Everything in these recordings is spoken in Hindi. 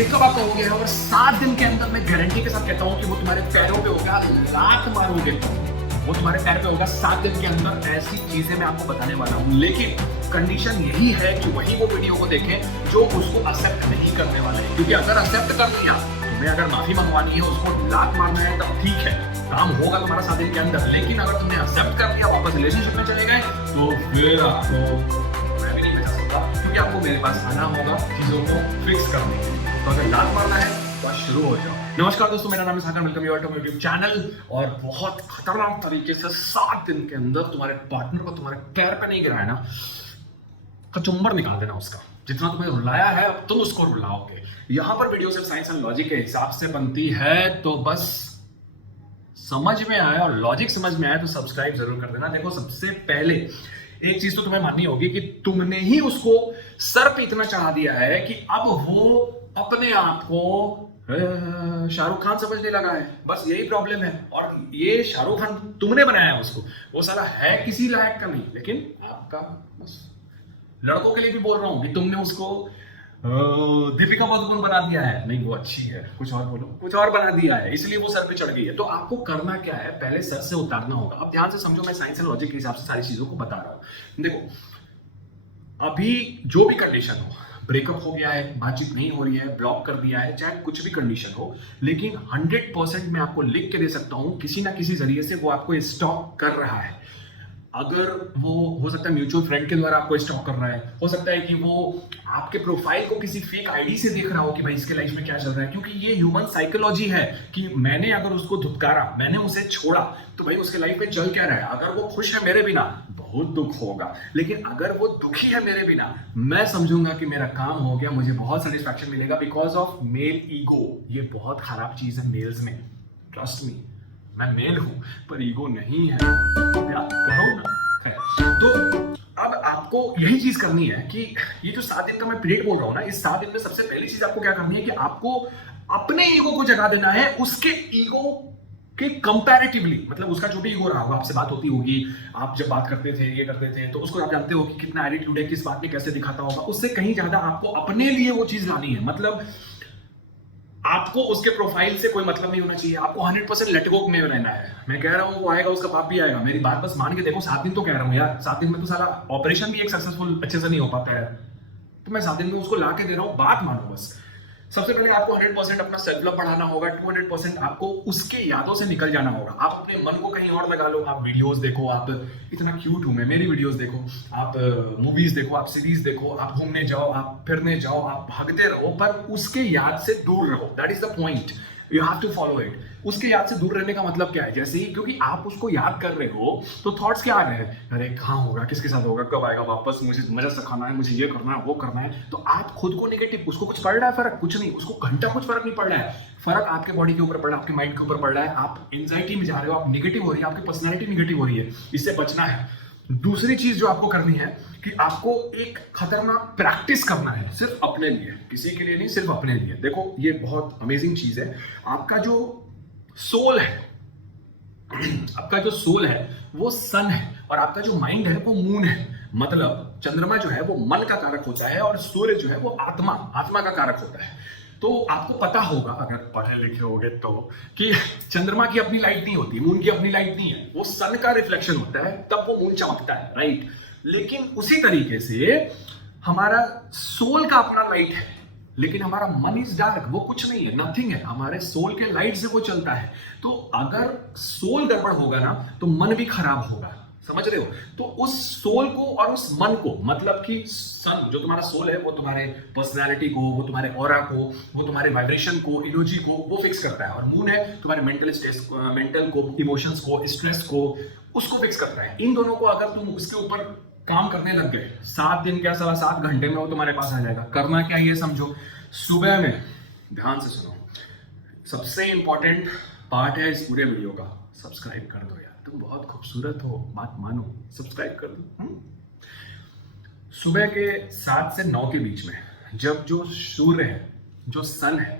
ब्रेकअप आपका हो गया है और 7 दिन के अंदर मैं गारंटी के साथ कहता हूँ कि वो तुम्हारे पैरों पे होगा, लात मारोगे वो तुम्हारे पैर पे होगा 7 दिन के अंदर। ऐसी चीजें मैं आपको बताने वाला हूँ, लेकिन कंडीशन यही है कि वही वो वीडियो को देखें जो उसको एक्सेप्ट नहीं करने वाला है। क्योंकि अगर एक्सेप्ट कर लिया, तुम्हें अगर माफी मंगवानी है, उसको लात मारना है, तब ठीक है, काम होगा तुम्हारा 7 दिन के अंदर। लेकिन अगर तुमने एक्सेप्ट कर लिया, वापस रिलेशनशिप में चले गए, तो फिर आपको मैं भी नहीं बता सकता, क्योंकि आपको मेरे पास आना होगा चीजों को फिक्स करने के लिए। तो अगर लात मारना है तो शुरू हो जाओ। नमस्कार दोस्तों, मेरा नाम है सागर, वेलकम योर यूट्यूब चैनल। और बहुत खतरनाक तरीके से 7 दिन के अंदर तुम्हारे पार्टनर को तुम्हारे पैर पे नहीं गिराया ना, कचुम्बर निकाल देना उसका। जितना तुम्हें रुलाया है अब तुम उसको रुलाओगे। यहां पर वीडियो सिर्फ साइंस एंड लॉजिक के हिसाब से बनती है, तो बस समझ में आए और लॉजिक समझ में आए तो सब्सक्राइब जरूर कर देना। देखो, सबसे पहले एक चीज तो तुम्हें माननी होगी कि तुमने ही उसको सर पे इतना चढ़ा दिया है कि अब वो अपने आप को शाहरुख खान समझने लगा है। बस यही प्रॉब्लम है। और ये शाहरुख खान तुमने बनाया है उसको, वो साला है किसी लायक का नहीं। लेकिन आपका, बस लड़कों के लिए भी बोल रहा हूं कि तुमने उसको दीपिका पादुकोण बना दिया है। नहीं, वो अच्छी है, कुछ और बोलो, कुछ और बना दिया है, इसलिए वो सर पे चढ़ गई है। तो आपको करना क्या है, पहले सर से उतारना होगा। अब ध्यान से समझो, मैं साइंस एंड लॉजिक के हिसाब से सारी चीजों को बता रहा हूं। देखो, अभी जो भी कंडीशन हो, ब्रेकअप हो गया है, बातचीत नहीं हो रही है, ब्लॉक कर दिया है, चाहे कुछ भी कंडीशन हो, लेकिन 100% मैं आपको लिख के दे सकता हूं, किसी ना किसी जरिए से वो आपको स्टॉक कर रहा है। अगर वो हो सकता है म्यूचुअल फ्रेंड के द्वारा आपको स्टॉक कर रहा है, हो सकता है कि वो आपके प्रोफाइल को किसी फेक आईडी से देख रहा हो कि भाई इसके लाइफ में क्या चल रहा है। क्योंकि ये ह्यूमन साइकोलॉजी है कि मैंने अगर उसको धुतकारा, मैंने उसे छोड़ा, तो भाई उसके लाइफ में चल क्या रहा है। अगर वो खुश है मेरे बिना, बहुत दुख होगा। लेकिन अगर वो दुखी है मेरे बिना, मैं समझूंगा कि मेरा काम हो गया, मुझे बहुत सेटिस्फैक्शन मिलेगा, बिकॉज ऑफ मेल ईगो। ये बहुत खराब चीज है मेल्स में, ट्रस्ट मी। मैं मेल हूं पर ईगो नहीं है, क्या कहो ना है। तो अब आपको यही चीज करनी है कि ये जो 7 दिन का मैं पीरियड बोल रहा हूं ना, इस 7 दिन में सबसे पहली चीज आपको क्या करनी है कि आपको अपने ईगो को जगा देना है उसके ईगो के कंपैरेटिवली। मतलब उसका जो भी ईगो रहा होगा, आपसे बात होती होगी, आप जब बात करते थे, ये करते थे, तो उसको आप जानते हो कि कितना एटीट्यूड है, किस बात में कैसे दिखाता होगा। उससे कहीं ज्यादा आपको अपने लिए वो चीज लानी है। मतलब आपको उसके प्रोफाइल से कोई मतलब नहीं होना चाहिए, आपको 100% लेट गो में रहना है। मैं कह रहा हूँ वो आएगा, उसका बाप भी आएगा, मेरी बात बस मान के देखो। 7 दिन तो कह रहा हूँ यार, 7 दिन में तो साला ऑपरेशन भी एक सक्सेसफुल अच्छे से नहीं हो पाता है। तो मैं 7 दिन में उसको ला के दे रहा हूँ, बात मानो बस। सबसे पहले आपको 100% अपना सेल्फ लव बढ़ाना होगा। 200% आपको उसके यादों से निकल जाना होगा। आप अपने मन को कहीं और लगा लो, आप वीडियोस देखो, आप इतना क्यूट हूं मैं, मेरी वीडियोस देखो, आप मूवीज देखो, आप सीरीज देखो, आप घूमने जाओ, आप फिरने जाओ, आप भागते रहो, पर उसके याद से दूर रहो। That is the point, you have to follow it. उसके याद से दूर रहने का मतलब क्या है, जैसे ही, क्योंकि आप उसको याद कर रहे हो तो थॉट्स क्या आ रहे हैं, अरे कहाँ होगा, किसके साथ होगा, कब आएगा वापस, मुझे मजा सिखाना है, मुझे ये करना है, वो करना है। तो आप खुद को नेगेटिव, उसको कुछ पड़ रहा है फर्क, कुछ नहीं, उसको घंटा कुछ फर्क नहीं पड़ रहा है। फर्क आपके बॉडी के ऊपर पड़ रहा है, आपके माइंड के ऊपर पड़ रहा है। आप एंजाइटी में जा रहे हो, आप नेगेटिव हो रही है, आपकी पर्सनैलिटी नेगेटिव हो रही है। इससे बचना है। दूसरी चीज जो आपको करनी है कि आपको एक खतरनाक प्रैक्टिस करना है, सिर्फ अपने लिए, किसी के लिए नहीं, सिर्फ अपने लिए। देखो, ये बहुत अमेजिंग चीज है। आपका जो सोल है, आपका जो सोल है वो सन है, और आपका जो माइंड है वो मून है। मतलब चंद्रमा जो है वो मन का कारक होता है, और सूर्य जो है वो आत्मा का कारक होता है। तो आपको पता होगा, अगर पढ़े लिखे होगे तो, कि चंद्रमा की अपनी लाइट नहीं होती, मून की अपनी लाइट नहीं है, वो सन का रिफ्लेक्शन होता है, तब वो मून चमकता है, राइट। लेकिन उसी तरीके से हमारा सोल का अपना लाइट है, लेकिन हमारा मन इज डार्क, वो कुछ नहीं है, नथिंग है। हमारे सोल के लाइट से वो चलता है। तो अगर सोल गड़बड़ होगा ना, तो मन भी खराब होगा, समझ रहे हो। तो उस सोल को और उस मन को, मतलब कि सन जो तुम्हारा सोल है वो तुम्हारे पर्सनालिटी को, वो तुम्हारे ऑरा को, वो तुम्हारे वाइब्रेशन को, एनर्जी को वो फिक्स करता है। और मून है तुम्हारे मेंटल को, इमोशंस को, स्ट्रेस को, उसको फिक्स करता है। इन दोनों को अगर तुम उसके ऊपर काम करने लग गए, 7 दिन क्या, 7 घंटे में वो तुम्हारे पास आ जाएगा। करना क्या ये समझो। सुबह में, ध्यान से सुनो, सबसे इंपॉर्टेंट पार्ट है इस पूरे वीडियो का, सब्सक्राइब कर दो यार, तुम बहुत खूबसूरत हो, बात मानो, सब्सक्राइब कर दो। सुबह के 7 से 9 के बीच में, जब जो सूर्य है, जो सन है,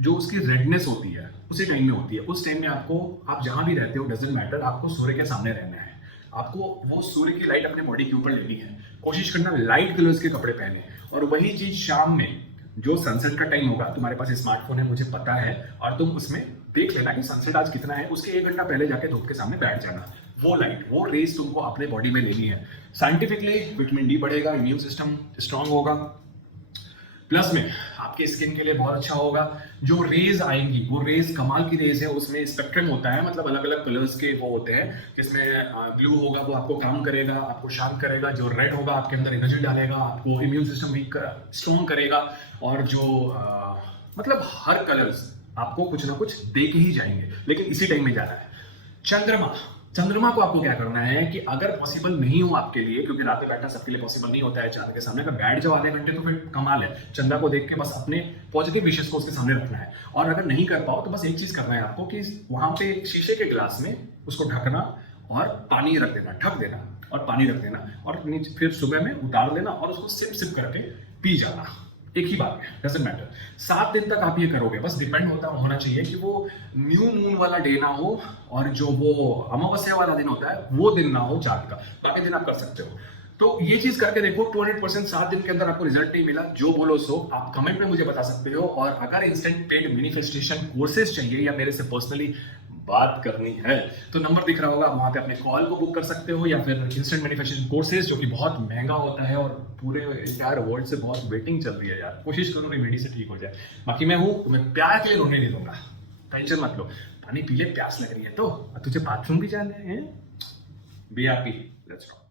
जो उसकी रेडनेस होती है, उसी टाइम में होती है। उस टाइम में आपको, आप जहां भी रहते हो, डजंट मैटर, आपको सूर्य के सामने रहना है। आपको वो सूर्य की लाइट अपने बॉडी के ऊपर लेनी है। कोशिश करना लाइट कलर्स के कपड़े पहने। और वही चीज शाम में जो सनसेट का टाइम होगा, तुम्हारे पास स्मार्टफोन है मुझे पता है, और तुम उसमें देख लेना कि सनसेट आज कितना है, उसके 1 घंटा पहले जाके धूप के सामने बैठ जाना। वो लाइट, वो रेस तुमको अपने बॉडी में लेनी है। साइंटिफिकली विटामिन डी बढ़ेगा, इम्यून सिस्टम स्ट्रांग होगा, प्लस में आपके स्किन के लिए बहुत अच्छा होगा। जो रेज आएंगी वो रेज कमाल की रेज है, उसमें स्पेक्ट्रम होता है, मतलब अलग अलग कलर्स के वो होते हैं, जिसमें ब्लू होगा वो आपको काम करेगा, आपको शांत करेगा, जो रेड होगा आपके अंदर एनर्जी डालेगा, आपको इम्यून सिस्टम वीक स्ट्रॉन्ग करेगा, और जो मतलब हर कलर्स आपको कुछ ना कुछ दे के ही जाएंगे, लेकिन इसी टाइम में जाना है। चंद्रमा, चंद्रमा को आपको क्या करना है कि अगर पॉसिबल नहीं हो आपके लिए, क्योंकि रात में बैठना सबके लिए पॉसिबल नहीं होता है चांद के सामने, अगर बैठ जाओ आधे घंटे तो फिर कमाल है। चंद्रा को देख के बस अपने पॉजिटिव विशेष को उसके सामने रखना है, और अगर नहीं कर पाओ तो बस एक चीज करना है आपको कि वहां पे शीशे के गिलास में उसको ढकना और पानी रख देना, ढक देना और पानी रख देना, और नीचे फिर सुबह में उतार लेना और उसको सिप सिप करके पी जाना। एक ही बात है, डजंट मैटर। 7 दिन तक आप ये करोगे, बस डिपेंड होना चाहिए कि वो न्यू मून वाला डे ना हो, और जो वो अमावस्या वाला दिन होता है वो दिन ना हो चांद का, बाकी दिन आप कर सकते हो। तो ये चीज करके देखो, 200% 7 दिन के अंदर आपको रिजल्ट नहीं मिला, जो बोलो सो आप कमेंट में मुझे बता सकते हो। और अगर इंस्टेंट पेड मैनिफेस्टेशन कोर्सेज चाहिए या मेरे से पर्सनली बात करनी है तो नंबर दिख रहा होगा, वहां पे अपने कॉल को बुक कर सकते हो, या फिर इंस्टेंट मैनिफेस्टेशन कोर्सेज जो कि बहुत महंगा होता है और पूरे इंटायर वर्ल्ड से बहुत वेटिंग चल रही है यार। कोशिश करो रेमेडी से ठीक हो जाए। बाकी मैं हूं, तुम्हें प्यार के लिए रोने नहीं दूंगा, टेंशन मत लो। पानी पी ले, प्यास लग रही है तो, और तुझे बाथरूम भी जाना है। Be happy, let's go.